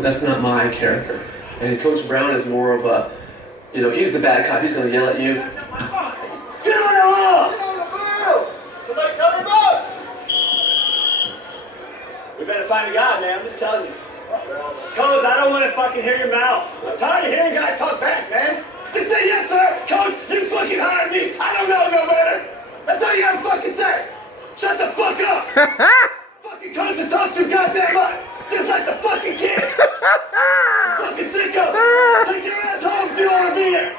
That's not my character. And Coach Brown is more of a, he's the bad cop. He's going to yell at you. Get on the wall! Get on the field! Somebody cover him up! We better find a guy, man. I'm just telling you. Coach, I don't want to fucking hear your mouth. I'm tired of hearing guys talk back, man. Just say yes, sir. Coach, you fucking hired me. I don't know no better. That's all you gotta fucking say. Shut the fuck up. Fucking coaches talk too goddamn much. Just like the fucking kid. Fucking sicko. Take your ass home if you want to be here.